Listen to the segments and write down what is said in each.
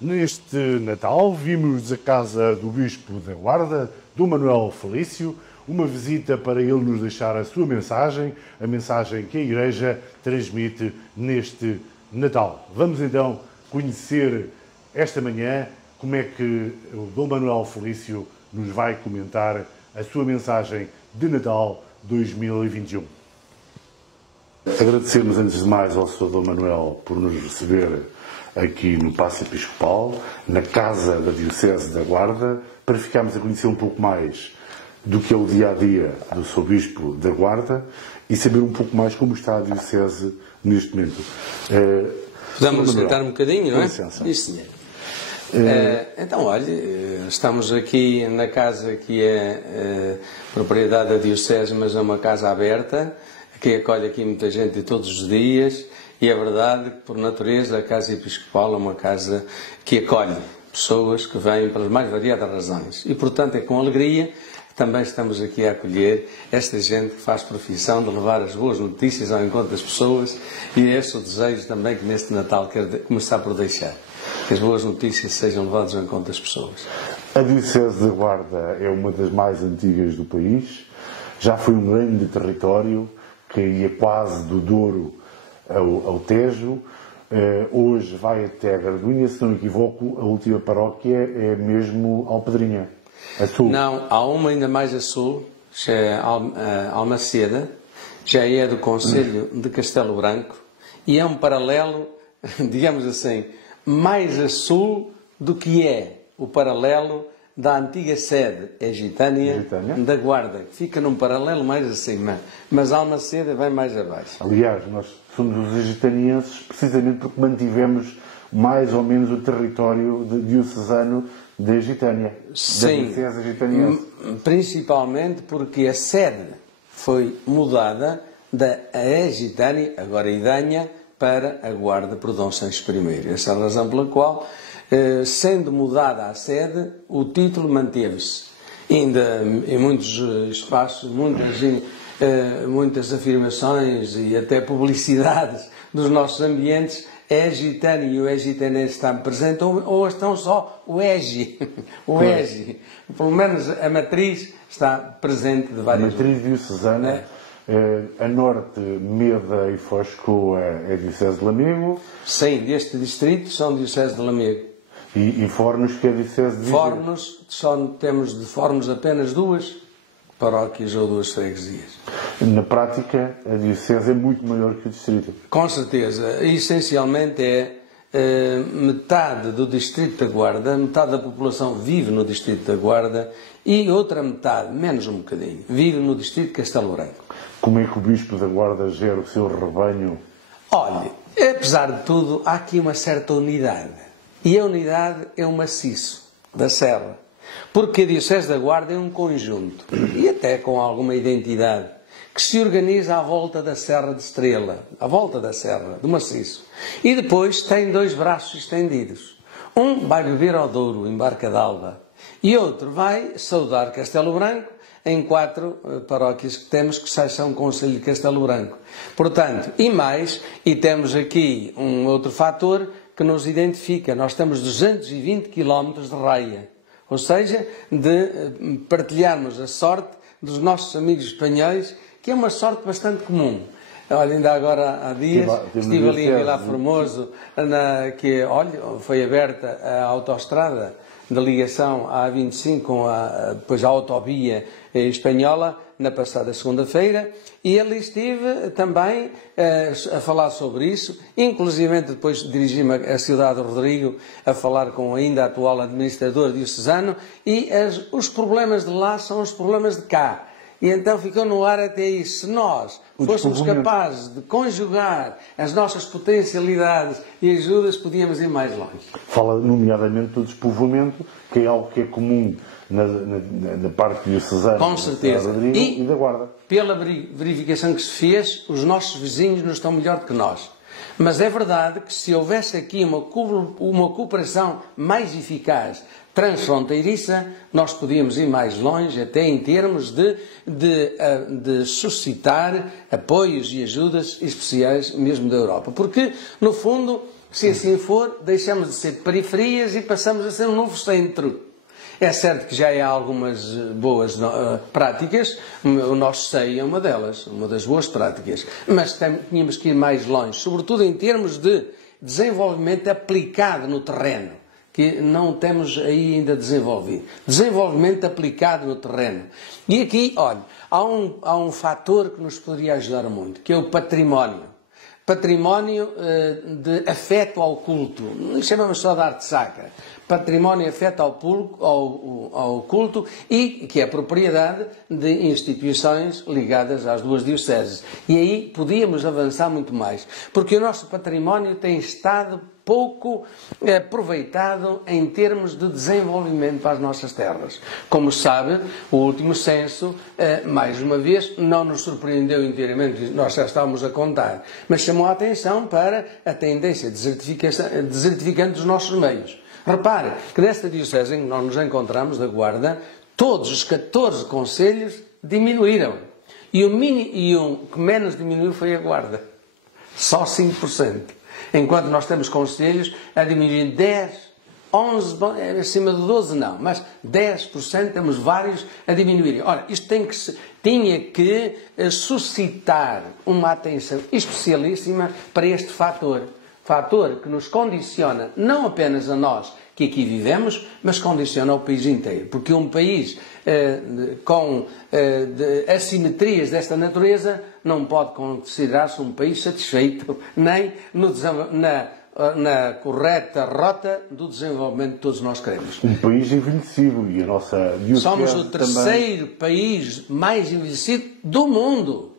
Neste Natal vimos a casa do Bispo da Guarda, Dom Manuel Felício, uma visita para ele nos deixar a sua mensagem, a mensagem que a Igreja transmite neste Natal. Vamos então conhecer esta manhã como é que o Dom Manuel Felício nos vai comentar a sua mensagem de Natal 2021. Agradecemos antes de mais ao Sr. Dom Manuel por nos receber aqui no Paço Episcopal, na Casa da Diocese da Guarda, para ficarmos a conhecer um pouco mais do que é o dia-a-dia do Sr. Bispo da Guarda e saber um pouco mais como está a Diocese neste momento. Podemos sentar um bocadinho, não é? Com licença. Isso, senhor. Então, olha, estamos aqui na casa que é propriedade da Diocese, mas é uma casa aberta, que acolhe aqui muita gente de todos os dias, e é verdade que, por natureza, a Casa Episcopal é uma casa que acolhe pessoas que vêm pelas mais variadas razões. E, portanto, é com alegria que também estamos aqui a acolher esta gente que faz profissão de levar as boas notícias ao encontro das pessoas, e é esse o desejo também que neste Natal quero começar por deixar. Que as boas notícias sejam levadas ao encontro das pessoas. A Diocese da Guarda é uma das mais antigas do país, já foi um grande território que ia quase do Douro ao Tejo, hoje vai até a Garduña, se não me equivoco, a última paróquia é mesmo Alpedrinha, a sul. Não, há uma ainda mais a sul, que é Almaceda, já é do Concelho de Castelo Branco, e é um paralelo, digamos assim, mais a sul do que é o paralelo da antiga sede egitânia da Guarda, que fica num paralelo mais acima, mas Almaceda vai mais abaixo. Aliás, nós somos os egitanienses precisamente porque mantivemos mais ou menos o território diocesano da Egitânia, sim, da Diocese egitaniense. Principalmente porque a sede foi mudada da Egitânia, agora Idanha, para a Guarda por Dom Sancho I. Essa é a razão pela qual, sendo mudada a sede, o título manteve-se. Ainda em muitos espaços, muitas afirmações e até publicidades dos nossos ambientes, é Egitânia e o Egitanense está presente, ou estão só o Egi. O Egi. Pelo menos a matriz está presente de várias vezes. A matriz diocesana. A norte, Meda e Foscoa é a Diocese de Lamego. Sim, deste distrito são Diocese de Lamego. E Fornos, que é a Diocese de Viseu. Fornos, temos de Fornos apenas duas paróquias ou duas freguesias. Na prática, a Diocese é muito maior que o distrito. Com certeza. Essencialmente metade do distrito da Guarda, metade da população vive no distrito da Guarda e outra metade, menos um bocadinho, vive no distrito de Castelo Branco. Como é que o Bispo da Guarda gera o seu rebanho? Olha, apesar de tudo, há aqui uma certa unidade. E a unidade é o maciço da Serra. Porque a Diocese da Guarda é um conjunto, e até com alguma identidade, que se organiza à volta da Serra de Estrela, à volta da Serra, do maciço. E depois tem dois braços estendidos. Um vai beber ao Douro, em Barca d'Alva, e outro vai saudar Castelo Branco, em 4 paróquias que temos, que são o Concelho de Castelo Branco. Portanto, e temos aqui um outro fator que nos identifica. Nós temos 220 km de raia, ou seja, de partilharmos a sorte dos nossos amigos espanhóis, que é uma sorte bastante comum. Olha, ainda agora há dias estive ali em Vilar Formoso, que foi aberta a autoestrada da ligação A25 com depois a autovia espanhola na passada segunda-feira, e ali estive também a falar sobre isso, inclusive depois dirigi-me à cidade do Rodrigo a falar com o ainda atual administrador diocesano, e os problemas de lá são os problemas de cá. E então ficou no ar até isso. Se nós fôssemos capazes de conjugar as nossas potencialidades e ajudas, podíamos ir mais longe. Fala nomeadamente do despovoamento, que é algo que é comum na parte diocesana. Com certeza. E da Guarda. Pela verificação que se fez, os nossos vizinhos não estão melhor do que nós. Mas é verdade que se houvesse aqui uma cooperação mais eficaz, transfronteiriça, nós podíamos ir mais longe, até em termos de suscitar apoios e ajudas especiais mesmo da Europa. Porque, no fundo, Se assim for, deixamos de ser periferias e passamos a ser um novo centro. É certo que já há algumas boas práticas, o nosso SEI é uma delas, uma das boas práticas, mas tínhamos que ir mais longe, sobretudo em termos de desenvolvimento aplicado no terreno, que não temos aí ainda desenvolvido. Desenvolvimento aplicado no terreno. E aqui, olha, há um fator que nos poderia ajudar muito, que é o património. Património de afeto ao culto. Não chamamos só de arte sacra. Património e afeto ao culto e que é propriedade de instituições ligadas às duas dioceses. E aí podíamos avançar muito mais. Porque o nosso património tem estado pouco aproveitado em termos de desenvolvimento para as nossas terras. Como sabe, o último censo, mais uma vez, não nos surpreendeu inteiramente, nós já estávamos a contar, mas chamou a atenção para a tendência desertificante dos nossos meios. Repare que nesta diocese em que nós nos encontramos, da Guarda, todos os 14 concelhos diminuíram. E o que menos diminuiu foi a Guarda. Só 5%. Enquanto nós temos concelhos a diminuir 10, 11, acima de 12 não, mas 10% temos vários a diminuir. Ora, isto tinha que suscitar uma atenção especialíssima para este fator. Fator que nos condiciona não apenas a nós que aqui vivemos, mas condiciona o país inteiro. Porque um país com assimetrias desta natureza não pode considerar-se um país satisfeito, nem na correta rota do desenvolvimento que todos nós queremos. Um país envelhecido e a nossa diocese somos o terceiro país mais envelhecido do mundo.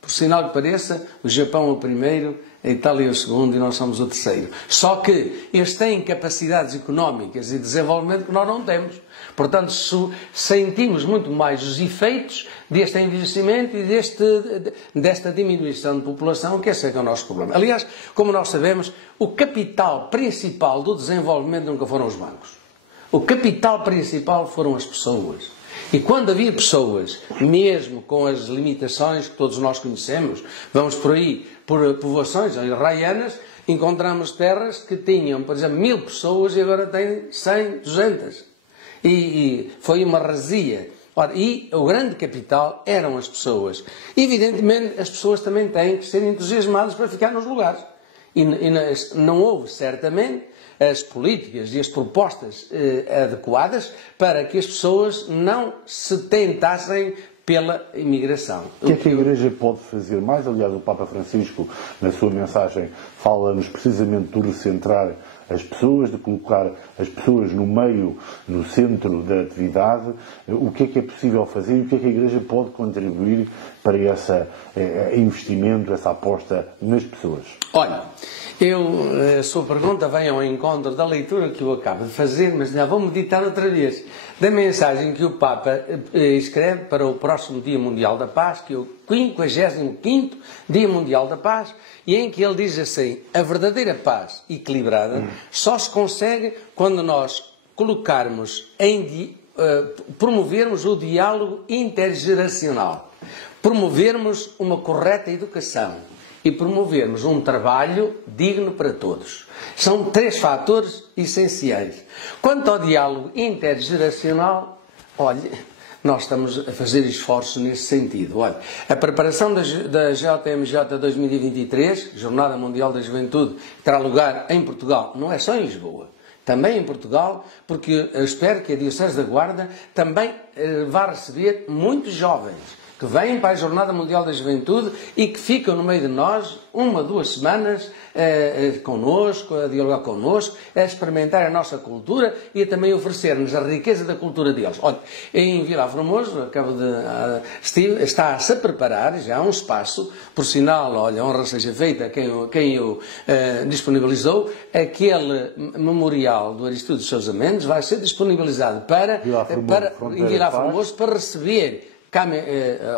Por sinal que pareça, o Japão é o primeiro, a Itália é o segundo e nós somos o terceiro. Só que eles têm capacidades económicas e desenvolvimento que nós não temos. Portanto, sentimos muito mais os efeitos deste envelhecimento e desta diminuição de população, que esse é o nosso problema. Aliás, como nós sabemos, o capital principal do desenvolvimento nunca foram os bancos. O capital principal foram as pessoas. E quando havia pessoas, mesmo com as limitações que todos nós conhecemos, vamos por aí, por povoações raianas, encontramos terras que tinham, por exemplo, 1000 pessoas e agora têm 100, 200. E foi uma razia. Ora, e o grande capital eram as pessoas. Evidentemente, as pessoas também têm que ser entusiasmadas para ficar nos lugares. E não houve, certamente, as políticas e as propostas adequadas para que as pessoas não se tentassem pela imigração. O que é que a Igreja pode fazer mais? Aliás, o Papa Francisco, na sua mensagem, fala-nos precisamente de recentrar as pessoas, de colocar as pessoas no meio, no centro da atividade. O que é possível fazer e o que é que a Igreja pode contribuir para esse investimento, essa aposta nas pessoas? Olha, a sua pergunta vem ao encontro da leitura que eu acabo de fazer, mas já vou meditar outra vez, da mensagem que o Papa escreve para o próximo Dia Mundial da Paz, que é o 55º Dia Mundial da Paz, e em que ele diz assim: a verdadeira paz equilibrada só se consegue quando nós promovermos o diálogo intergeracional, promovermos uma correta educação e promovermos um trabalho digno para todos. São 3 fatores essenciais. Quanto ao diálogo intergeracional, olha, nós estamos a fazer esforços nesse sentido. Olha, a preparação da JMJ 2023, Jornada Mundial da Juventude, que terá lugar em Portugal, não é só em Lisboa, também em Portugal, porque eu espero que a Diocese da Guarda também vá receber muitos jovens que vêm para a Jornada Mundial da Juventude e que ficam no meio de nós 1 a 2 semanas connosco, a dialogar connosco, a experimentar a nossa cultura e a também oferecer-nos a riqueza da cultura deles. Olha, em Vila Formoso, está-se a preparar já um espaço, por sinal, olha, honra seja feita a quem o disponibilizou, aquele memorial do Aristides de Sousa Mendes vai ser disponibilizado em Vila Formoso para receber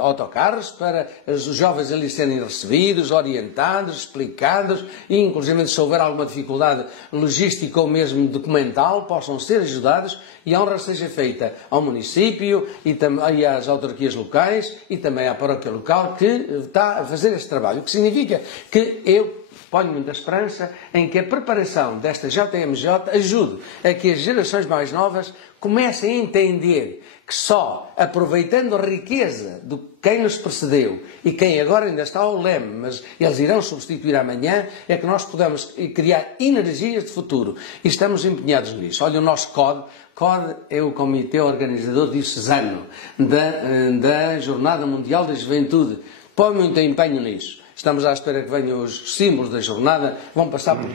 autocarros para os jovens ali serem recebidos, orientados, explicados e, inclusive, se houver alguma dificuldade logística ou mesmo documental, possam ser ajudados e a honra seja feita ao município e às autarquias locais e também à paróquia local que está a fazer este trabalho. O que significa que eu ponho muita esperança em que a preparação desta JMJ ajude a que as gerações mais novas comecem a entender que só aproveitando a riqueza de quem nos precedeu e quem agora ainda está ao leme, mas eles irão substituir amanhã, é que nós podemos criar energias de futuro. E estamos empenhados nisso. Olha o nosso CODE. CODE é o Comitê Organizador Diocesano da Jornada Mundial da Juventude. Põe muito empenho nisso. Estamos à espera que venham os símbolos da jornada, vão passar por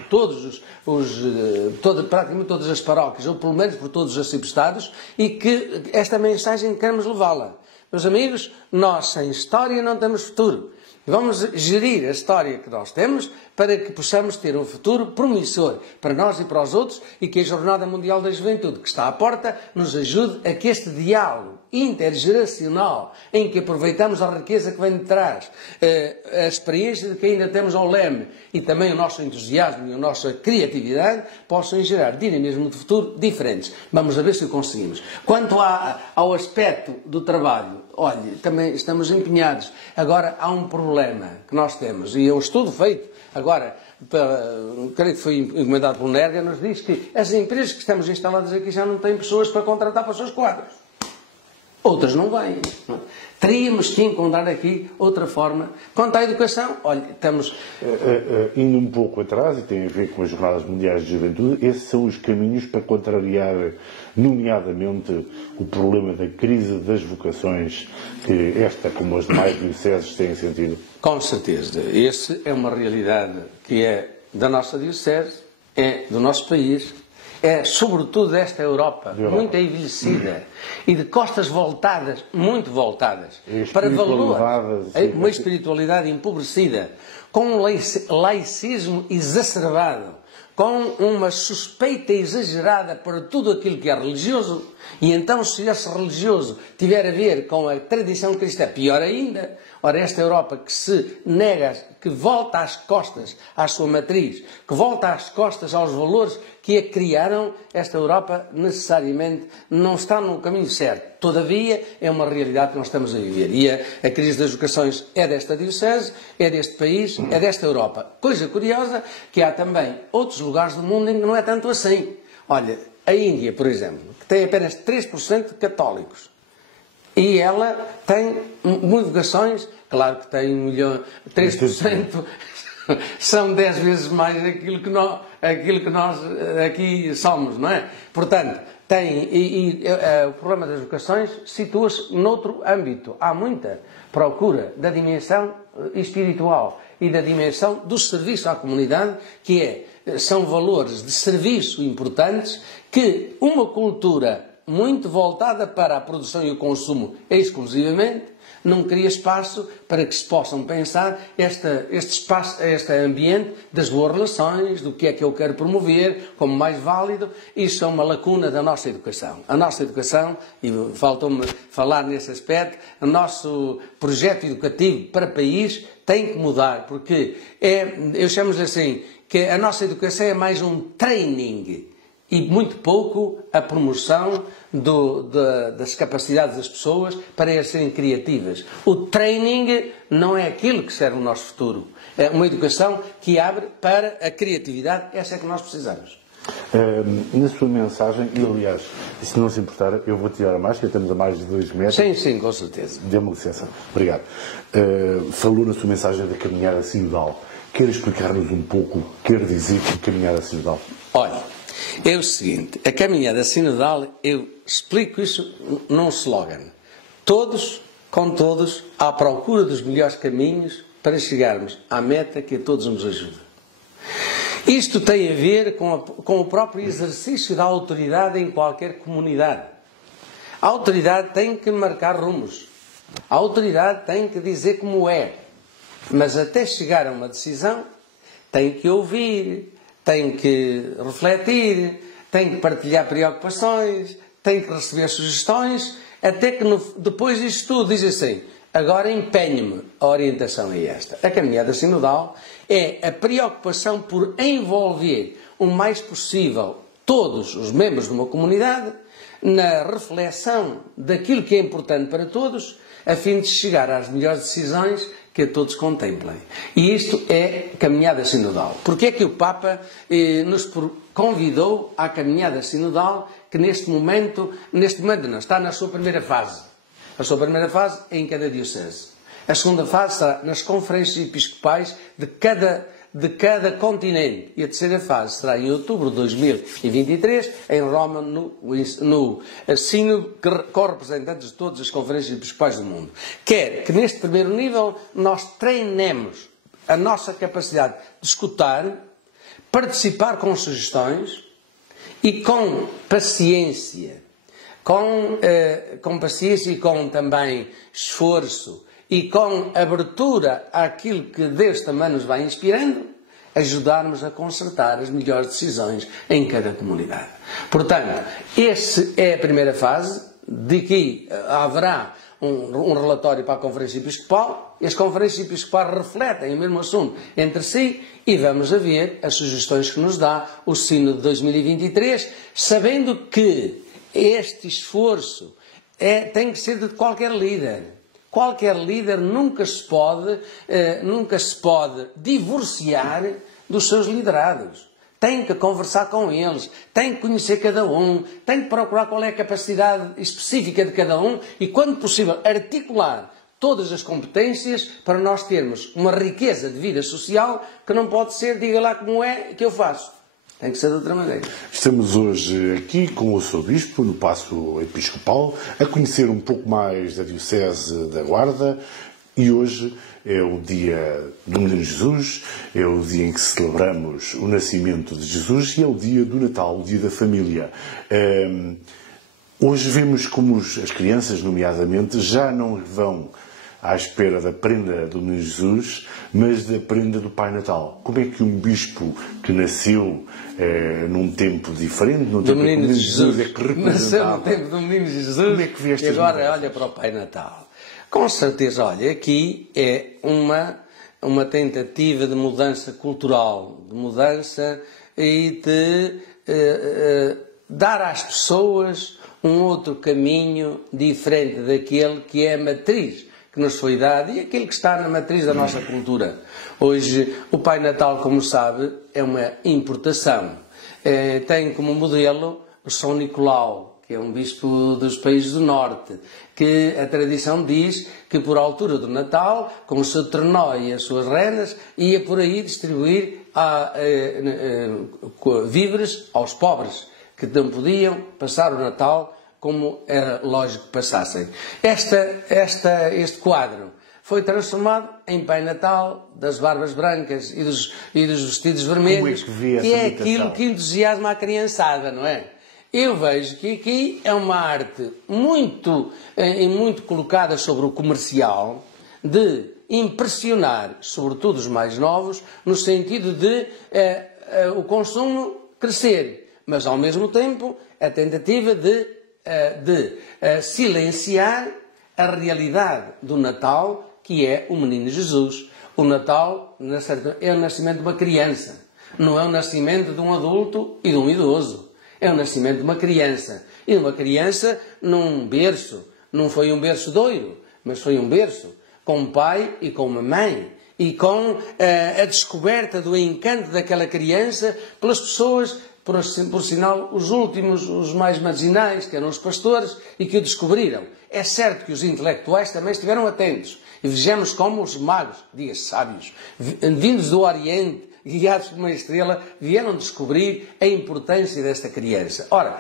praticamente todas as paróquias, ou pelo menos por todos os arciprestados, e que esta mensagem queremos levá-la. Meus amigos, nós sem história não temos futuro. Vamos gerir a história que nós temos para que possamos ter um futuro promissor para nós e para os outros e que a Jornada Mundial da Juventude, que está à porta, nos ajude a que este diálogo intergeracional, em que aproveitamos a riqueza que vem de trás, a experiência de que ainda temos ao leme e também o nosso entusiasmo e a nossa criatividade, possam gerar dinamismo de futuro diferentes. Vamos a ver se o conseguimos. Quanto ao aspecto do trabalho, olha, também estamos empenhados. Agora, há um problema que nós temos, e é um estudo feito, agora, creio que foi encomendado pelo NERGA, nos diz que as empresas que estamos instaladas aqui já não têm pessoas para contratar para os seus quadros. Outras não vêm. Teríamos que encontrar aqui outra forma. Quanto à educação, olha, estamos... Indo um pouco atrás, e tem a ver com as Jornadas Mundiais de Juventude, esses são os caminhos para contrariar, nomeadamente, o problema da crise das vocações que esta, como as demais dioceses, têm sentido? Com certeza. Essa é uma realidade que é da nossa diocese, é do nosso país, é sobretudo desta Europa, muito envelhecida e de costas voltadas, muito voltadas, para valor, uma espiritualidade empobrecida, com um laicismo exacerbado, com uma suspeita exagerada para tudo aquilo que é religioso, e então se esse religioso tiver a ver com a tradição cristã, pior ainda. Ora, esta Europa que se nega, que volta às costas à sua matriz, que volta às costas aos valores que a criaram, esta Europa necessariamente não está no caminho certo. Todavia, é uma realidade que nós estamos a viver. E a crise das vocações é desta diocese, é deste país, é desta Europa. Coisa curiosa, que há também outros lugares do mundo em que não é tanto assim. Olha, a Índia, por exemplo, que tem apenas 3% de católicos. E ela tem vocações, claro que tem 3% são 10 vezes mais aquilo que nós aqui somos, não é? Portanto, o problema das vocações situa-se noutro âmbito. Há muita procura da dimensão espiritual e da dimensão do serviço à comunidade, que são valores de serviço importantes que uma cultura muito voltada para a produção e o consumo exclusivamente, não cria espaço para que se possam pensar este ambiente das boas relações, do que é que eu quero promover como mais válido. Isso é uma lacuna da nossa educação. A nossa educação, e faltou-me falar nesse aspecto, o nosso projeto educativo para o país tem que mudar, porque eu chamo-lhe assim, que a nossa educação é mais um training e muito pouco a promoção das capacidades das pessoas para elas serem criativas. O training não é aquilo que serve o nosso futuro. É uma educação que abre para a criatividade. Essa é que nós precisamos. Na sua mensagem, e aliás, se não se importar, eu vou tirar a máscara, estamos a mais de 2 metros. Sim, com certeza. Dê-me licença. Obrigado. Falou na sua mensagem da caminhada sinodal. Quer explicar-nos um pouco o que quer dizer caminhada sinodal? Olha, é o seguinte, a caminhada sinodal, eu explico isso num slogan. Todos, com todos, à procura dos melhores caminhos para chegarmos à meta que a todos nos ajuda. Isto tem a ver com o próprio exercício da autoridade em qualquer comunidade. A autoridade tem que marcar rumos. A autoridade tem que dizer como é. Mas até chegar a uma decisão, tem que ouvir, tem que refletir, tem que partilhar preocupações, tem que receber sugestões, até que depois disto tudo diz assim, agora empenho-me, a orientação é esta. A caminhada sinodal é a preocupação por envolver o mais possível todos os membros de uma comunidade na reflexão daquilo que é importante para todos, a fim de chegar às melhores decisões que todos contemplem. E isto é caminhada sinodal. Porque é que o Papa nos convidou à caminhada sinodal, que neste momento não, está na sua primeira fase. A sua primeira fase é em cada diocese. A segunda fase está nas conferências episcopais de cada continente. E a terceira fase será em outubro de 2023, em Roma, no sínodo com representantes de todas as conferências episcopais do mundo. Quer que neste primeiro nível nós treinemos a nossa capacidade de escutar, participar com sugestões e com paciência. Com paciência e com também esforço e com abertura àquilo que Deus também nos vai inspirando, ajudarmos a concertar as melhores decisões em cada comunidade. Portanto, essa é a primeira fase, de que haverá um relatório para a Conferência Episcopal, e as Conferências Episcopais refletem o mesmo assunto entre si, e vamos a ver as sugestões que nos dá o Sínodo de 2023, sabendo que este esforço tem que ser de qualquer líder. Qualquer líder nunca se pode divorciar dos seus liderados. Tem que conversar com eles, tem que conhecer cada um, tem que procurar qual é a capacidade específica de cada um e, quando possível, articular todas as competências para nós termos uma riqueza de vida social que não pode ser, diga lá como é que eu faço. Tem que ser de outra maneira. Estamos hoje aqui com o Sr. Bispo, no Paço Episcopal, a conhecer um pouco mais da Diocese da Guarda, e hoje é o dia do Menino Jesus, é o dia em que celebramos o nascimento de Jesus e é o dia do Natal, o dia da família. Hoje vemos como as crianças, nomeadamente, já não vão à espera da prenda do Menino Jesus, mas da prenda do Pai Natal. Como é que um bispo que nasceu num tempo diferente, num tempo do Menino Jesus, é que representava? Nasceu no tempo do Menino Jesus, como é que vê estas e agora mudanças? Olha para o Pai Natal. Com certeza, olha, aqui é uma tentativa de mudança cultural, de mudança e de dar às pessoas um outro caminho diferente daquele que é a matriz que nos foi dado e aquilo que está na matriz da nossa cultura. Hoje, o Pai Natal, como sabe, é uma importação. Tem como modelo o São Nicolau, que é um bispo dos países do Norte, que a tradição diz que por altura do Natal, com o seu trenó e as suas renas, ia por aí distribuir víveres aos pobres, que não podiam passar o Natal como era lógico que passassem. Este quadro foi transformado em Pai Natal, das barbas brancas e dos vestidos vermelhos, que é aquilo que entusiasma a criançada, não é? Eu vejo que aqui é uma arte muito colocada sobre o comercial, de impressionar, sobretudo os mais novos, no sentido de o consumo crescer, mas ao mesmo tempo a tentativa de silenciar a realidade do Natal, que é o Menino Jesus. O Natal é o nascimento de uma criança, não é o nascimento de um adulto e de um idoso. É o nascimento de uma criança. E de uma criança num berço. Não foi um berço de ouro, mas foi um berço com um pai e com uma mãe. E com a descoberta do encanto daquela criança pelas pessoas, por sinal, os últimos, os mais marginais, que eram os pastores, e que o descobriram. É certo que os intelectuais também estiveram atentos. E vejamos como os magos, diga-se sábios, vindos do Oriente, guiados por uma estrela, vieram descobrir a importância desta criança. Ora,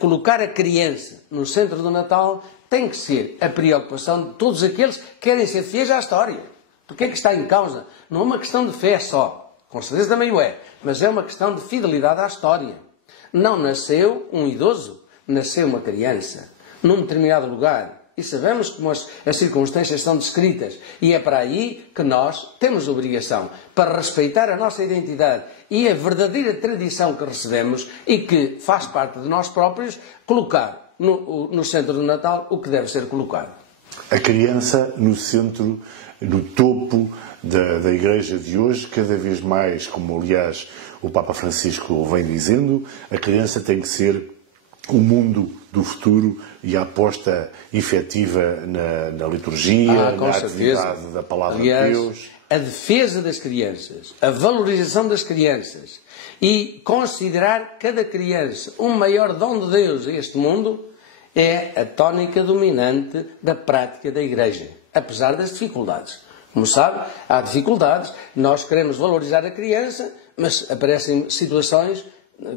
colocar a criança no centro do Natal tem que ser a preocupação de todos aqueles que querem ser fiéis à história. Porque é que está em causa? Não é uma questão de fé só. Com certeza também o é, mas é uma questão de fidelidade à história. Não nasceu um idoso, nasceu uma criança, num determinado lugar. E sabemos como as circunstâncias são descritas. E é para aí que nós temos obrigação, para respeitar a nossa identidade e a verdadeira tradição que recebemos e que faz parte de nós próprios, colocar no centro do Natal o que deve ser colocado. A criança no centro, no topo da Igreja de hoje, cada vez mais, como aliás o Papa Francisco vem dizendo, a criança tem que ser o mundo do futuro e a aposta efetiva na liturgia, na atividade da Palavra de Deus. A defesa das crianças, a valorização das crianças e considerar cada criança um maior dom de Deus a este mundo é a tónica dominante da prática da Igreja, apesar das dificuldades. Como sabe, há dificuldades, nós queremos valorizar a criança, mas aparecem situações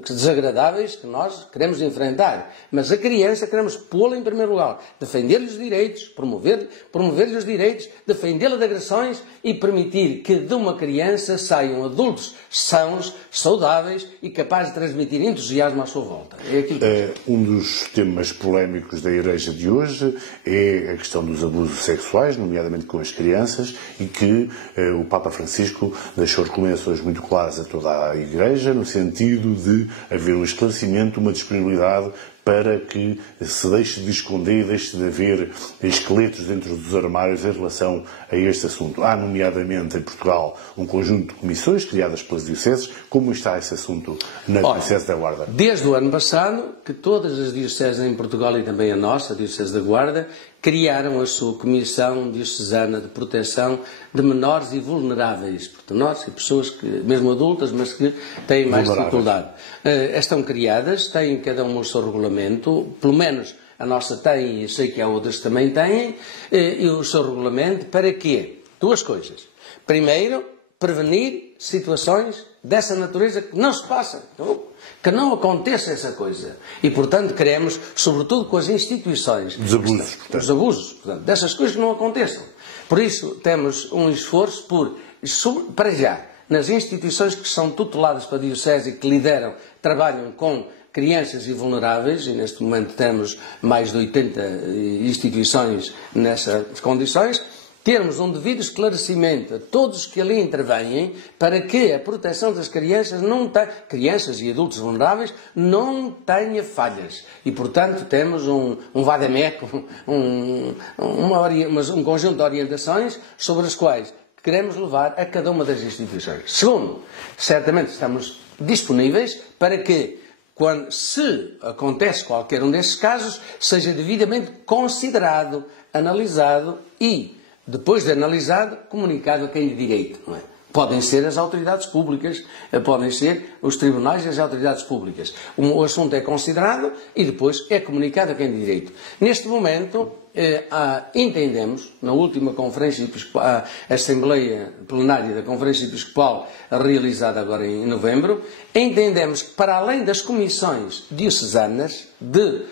desagradáveis que nós queremos enfrentar. Mas a criança queremos pô-la em primeiro lugar, defender-lhe os direitos, promover-lhe os direitos, defendê-la de agressões e permitir que de uma criança saiam adultos sãos, saudáveis e capazes de transmitir entusiasmo à sua volta. É aquilo que um dos temas polémicos da Igreja de hoje é a questão dos abusos sexuais, nomeadamente com as crianças, e que o Papa Francisco deixou recomendações muito claras a toda a Igreja, no sentido de haver um esclarecimento, uma disponibilidade para que se deixe de esconder e deixe de haver esqueletos dentro dos armários em relação a este assunto. Há, nomeadamente, em Portugal, um conjunto de comissões criadas pelas dioceses. Como está esse assunto na Diocese da Guarda? Desde o ano passado, que todas as dioceses em Portugal e também a nossa, a Diocese da Guarda, criaram a sua Comissão Diocesana de Proteção de Menores e Vulneráveis. Portanto, menores e pessoas que, mesmo adultas, mas que têm mais dificuldade. Estão criadas, têm cada um o seu regulamento, pelo menos a nossa tem, e sei que há outras que também têm, e o seu regulamento, para quê? Duas coisas. Primeiro, prevenir situações dessa natureza que não se passam, que não aconteça essa coisa. E, portanto, queremos, sobretudo com as instituições... Dos abusos, portanto. Dos abusos, portanto, dessas coisas que não aconteçam. Por isso, temos um esforço por, para já, nas instituições que são tuteladas pela Diocese e que lideram, trabalham com crianças e vulneráveis, e neste momento temos mais de 80 instituições nessas condições, termos um devido esclarecimento a todos que ali intervêm para que a proteção das crianças, crianças e adultos vulneráveis, não tenha falhas. E, portanto, temos um vademeco, um conjunto de orientações sobre as quais queremos levar a cada uma das instituições. Segundo, certamente estamos disponíveis para que, se acontece qualquer um desses casos, seja devidamente considerado, analisado e, depois de analisado, comunicado a quem lhe direito, não é? Podem ser as autoridades públicas, podem ser os tribunais e as autoridades públicas. O assunto é considerado e depois é comunicado a quem lhe direito. Neste momento, entendemos, na última Conferência Episcopal, a Assembleia Plenária da Conferência Episcopal, realizada agora em novembro, entendemos que, para além das comissões diocesanas de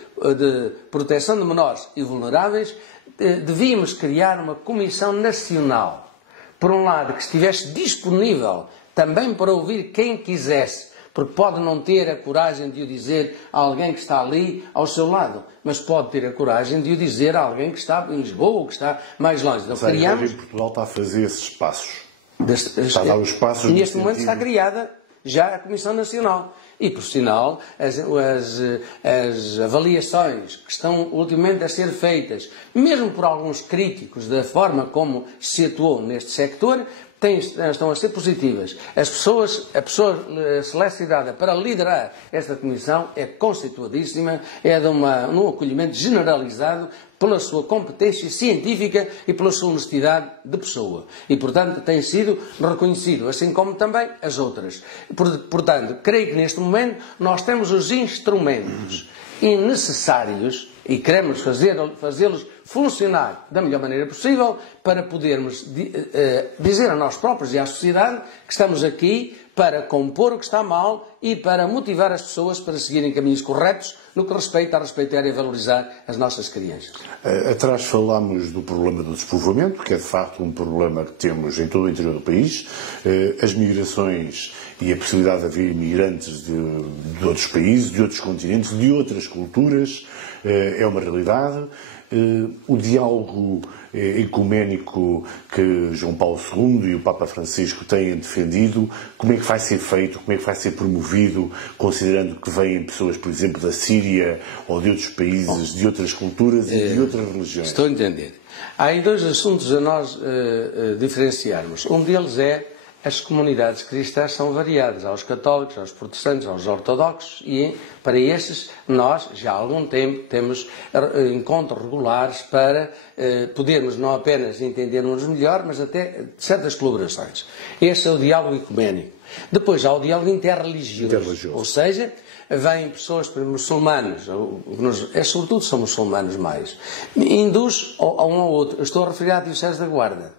proteção de menores e vulneráveis, devíamos criar uma comissão nacional, por um lado, que estivesse disponível também para ouvir quem quisesse, porque pode não ter a coragem de o dizer a alguém que está ali ao seu lado, mas pode ter a coragem de o dizer a alguém que está em Lisboa ou que está mais longe. Então, criamos... em Portugal está a fazer esses passos. Está a dar os passos. Neste momento está criada já a Comissão Nacional. E, por sinal, as avaliações que estão ultimamente a ser feitas, mesmo por alguns críticos da forma como se atuou neste sector, estão a ser positivas. A pessoa selecionada para liderar esta comissão é conceituadíssima, é de um acolhimento generalizado pela sua competência científica e pela sua honestidade de pessoa. E, portanto, tem sido reconhecido, assim como também as outras. Portanto, creio que neste momento nós temos os instrumentos necessários e queremos fazê-los funcionar da melhor maneira possível para podermos dizer a nós próprios e à sociedade que estamos aqui para compor o que está mal e para motivar as pessoas para seguirem caminhos corretos no que respeita a respeitar e a valorizar as nossas crianças. Atrás falámos do problema do despovoamento, que é de facto um problema que temos em todo o interior do país. As migrações e a possibilidade de haver imigrantes de outros países, de outros continentes, de outras culturas, é uma realidade. O diálogo ecuménico que João Paulo II e o Papa Francisco têm defendido, como é que vai ser feito, como é que vai ser promovido, considerando que vêm pessoas, por exemplo, da Síria ou de outros países, de outras culturas e de outras religiões? Estou a entender. Há aí dois assuntos a nós diferenciarmos. Um deles é as comunidades cristãs são variadas. Há os católicos, há os protestantes, há os ortodoxos e para estes nós já há algum tempo temos encontros regulares para podermos não apenas entendermos melhor, mas até certas colaborações. Este é o diálogo ecuménico. Depois há o diálogo interreligioso. Ou seja, vêm pessoas muçulmanas, sobretudo são muçulmanos mais, hindus a um ou outro. Eu estou a referir à Diocese da Guarda.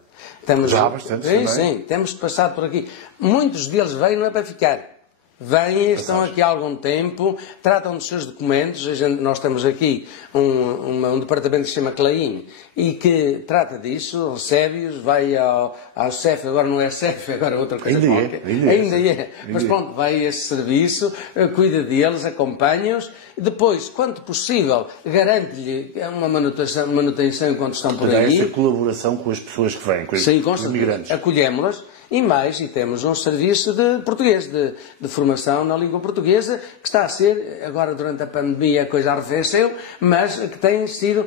Já há bastante, sim, temos passado por aqui. Muitos deles vêm não é para ficar. Vêm, estão aqui há algum tempo, tratam dos seus documentos. Nós temos aqui um departamento que se chama CLAIM e que trata disso, recebe-os, vai ao CEF, agora não é CEF, agora é outra coisa qualquer. Ainda é. Mas pronto, vai a esse serviço, cuida deles, acompanha-os. Depois, quanto possível, garante-lhe uma manutenção enquanto estão por aí. Essa colaboração com as pessoas que vêm, com os imigrantes. Acolhemos-las. E temos um serviço de português, de formação na língua portuguesa, que está a ser, agora durante a pandemia a coisa arrefeceu, mas que tem sido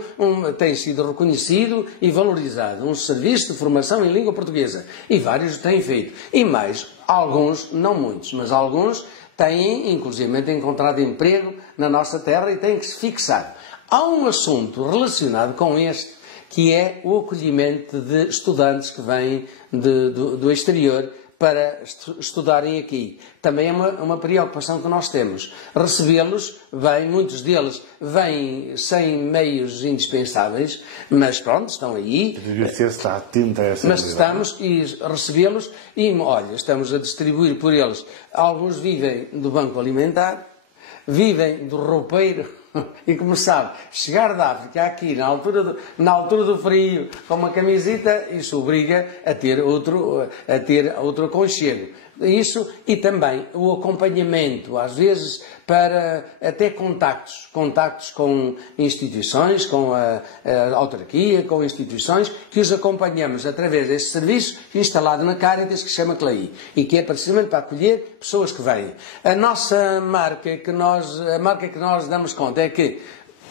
reconhecido e valorizado. Um serviço de formação em língua portuguesa. E vários têm feito. E mais, alguns, não muitos, mas alguns têm, inclusive, encontrado emprego na nossa terra e têm que se fixar. Há um assunto relacionado com este, que é o acolhimento de estudantes que vêm do exterior para estudarem aqui. Também é uma preocupação que nós temos. Recebê-los, muitos deles vêm sem meios indispensáveis, mas pronto, estão aí. A Diocese está atenta a essa Mas estamos a recebê-los e, olha, estamos a distribuir por eles. Alguns vivem do banco alimentar, vivem do roupeiro. E como sabe, chegar da África aqui na altura do frio com uma camiseta, isso obriga a ter outro aconchego. Isso e também o acompanhamento, às vezes, para até contactos com instituições, com a autarquia, com instituições, que os acompanhamos através desse serviço instalado na Caritas, que se chama CLAI, e que é precisamente para acolher pessoas que vêm. A nossa marca que nós damos conta é que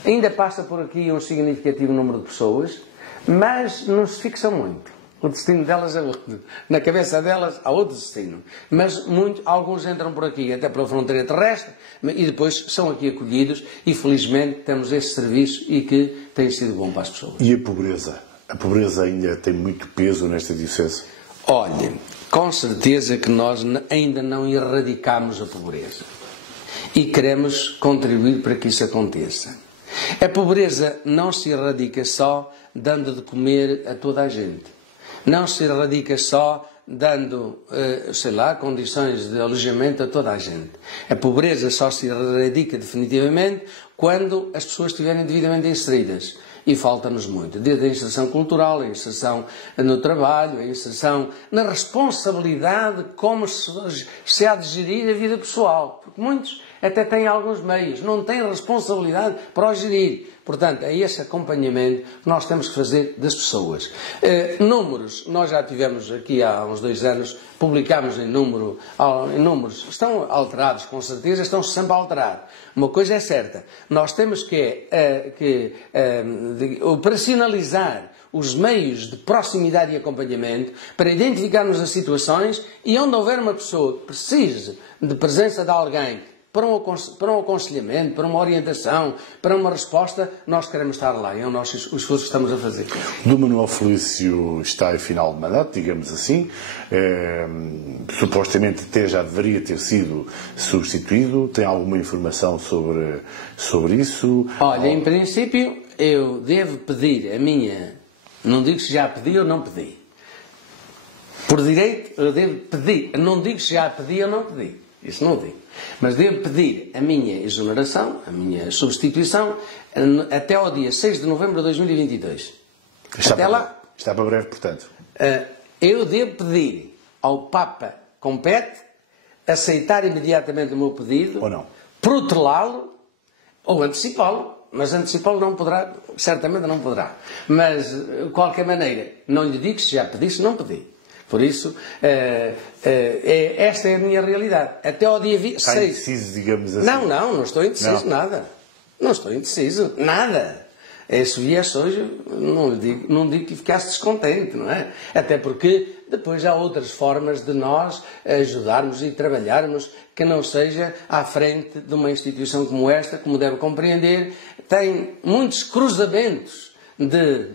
ainda passa por aqui um significativo número de pessoas, mas não se fixam muito. O destino delas é outro. Na cabeça delas há outro destino. Mas alguns entram por aqui, até pela fronteira terrestre, e depois são aqui acolhidos e felizmente temos esse serviço e que tem sido bom para as pessoas. E a pobreza? A pobreza ainda tem muito peso nesta diocese? Olha, com certeza que nós ainda não erradicamos a pobreza. E queremos contribuir para que isso aconteça. A pobreza não se erradica só dando de comer a toda a gente. Não se erradica só dando, condições de alojamento a toda a gente. A pobreza só se erradica definitivamente quando as pessoas estiverem devidamente inseridas. E falta-nos muito. Desde a inserção cultural, a inserção no trabalho, a inserção na responsabilidade como se há de gerir a vida pessoal. Porque muitos até têm alguns meios, não têm responsabilidade para o gerir. Portanto, é esse acompanhamento que nós temos que fazer das pessoas. Números, nós já tivemos aqui há uns 2 anos, publicámos em números, estão alterados com certeza, estão sempre a alterar. Uma coisa é certa, nós temos que operacionalizar os meios de proximidade e acompanhamento para identificarmos as situações e onde houver uma pessoa que precise de presença de alguém para um aconselhamento, para uma orientação, para uma resposta, nós queremos estar lá. É o nosso esforço que estamos a fazer. Do Manuel Felício está em final de mandato, digamos assim. Supostamente até já deveria ter sido substituído. Tem alguma informação sobre isso? Olha, em princípio, eu devo pedir a minha... Não digo se já pedi ou não pedi. Por direito, eu devo pedir. Não digo se já pedi ou não pedi. Isso não digo. Mas devo pedir a minha exoneração, a minha substituição, até ao dia 6 de novembro de 2022. Até lá. Está para breve, portanto. Eu devo pedir ao Papa compete aceitar imediatamente o meu pedido. Ou não. Protelá-lo ou antecipá-lo. Mas antecipá-lo não poderá, certamente não poderá. Mas, de qualquer maneira, não lhe digo se já pedi, se não pedi. Por isso, esta é a minha realidade. Até ao dia 26. Está indeciso, digamos assim. Não estou indeciso, nada. Não estou indeciso, nada. Se viesse hoje, não digo que ficasse descontente, não é? Até porque depois há outras formas de nós ajudarmos e trabalharmos que não seja à frente de uma instituição como esta, como deve compreender, tem muitos cruzamentos de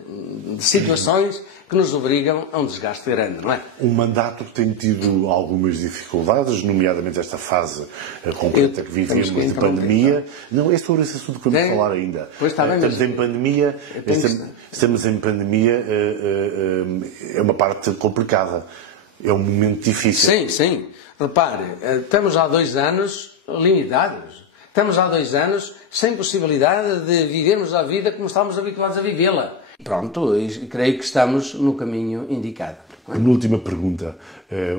situações que nos obrigam a um desgaste grande, não é? Um mandato que tem tido algumas dificuldades, nomeadamente esta fase concreta que vivemos de pandemia. Não, é sobre esse assunto que vamos falar ainda. Pois está bem, estamos em pandemia, estamos em pandemia, é uma parte complicada, é um momento difícil. Sim, sim. Repare, estamos há 2 anos limitados. Estamos há 2 anos sem possibilidade de vivermos a vida como estávamos habituados a vivê-la. Pronto, e creio que estamos no caminho indicado. Penúltima pergunta.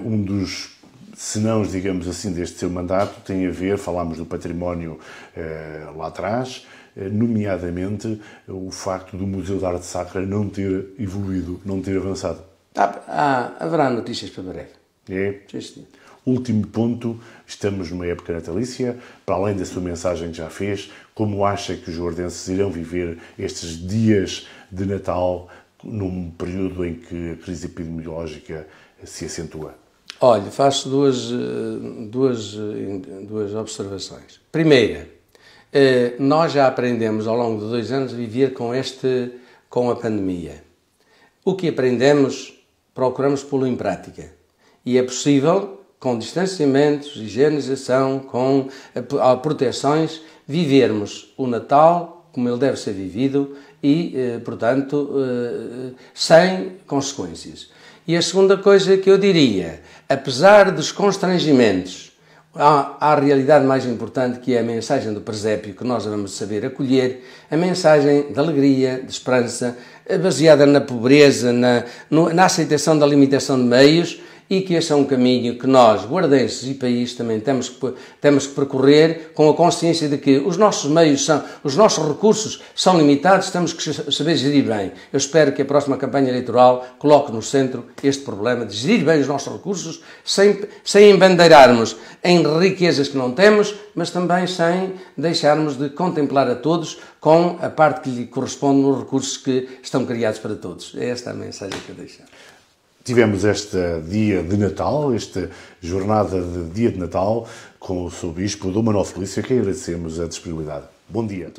Um dos senãos, digamos assim, deste seu mandato tem a ver, falámos do património lá atrás, nomeadamente o facto do Museu de Arte Sacra não ter evoluído, não ter avançado. Haverá notícias para breve. É? Sim. Último ponto, estamos numa época natalícia, para além da sua mensagem que já fez, como acha que os jordenses irão viver estes dias de Natal num período em que a crise epidemiológica se acentua? Olha, faço duas observações. Primeira, nós já aprendemos ao longo de 2 anos a viver com a pandemia. O que aprendemos, procuramos pô-lo em prática. E é possível, com distanciamentos, higienização, com proteções, vivermos o Natal como ele deve ser vivido e, portanto, sem consequências. E a segunda coisa que eu diria, apesar dos constrangimentos, há a realidade mais importante, que é a mensagem do presépio, que nós vamos saber acolher, a mensagem de alegria, de esperança, baseada na pobreza, na aceitação da limitação de meios, e que este é um caminho que nós, guardenses e país, também temos que percorrer com a consciência de que os nossos meios os nossos recursos são limitados, temos que saber gerir bem. Eu espero que a próxima campanha eleitoral coloque no centro este problema de gerir bem os nossos recursos, sem embandeirarmos em riquezas que não temos, mas também sem deixarmos de contemplar a todos com a parte que lhe corresponde nos recursos que estão criados para todos. É esta a mensagem que eu deixo. Tivemos este dia de Natal, esta jornada de dia de Natal, com o Sr. Bispo Dom Manuel Felício, a quem agradecemos a disponibilidade. Bom dia.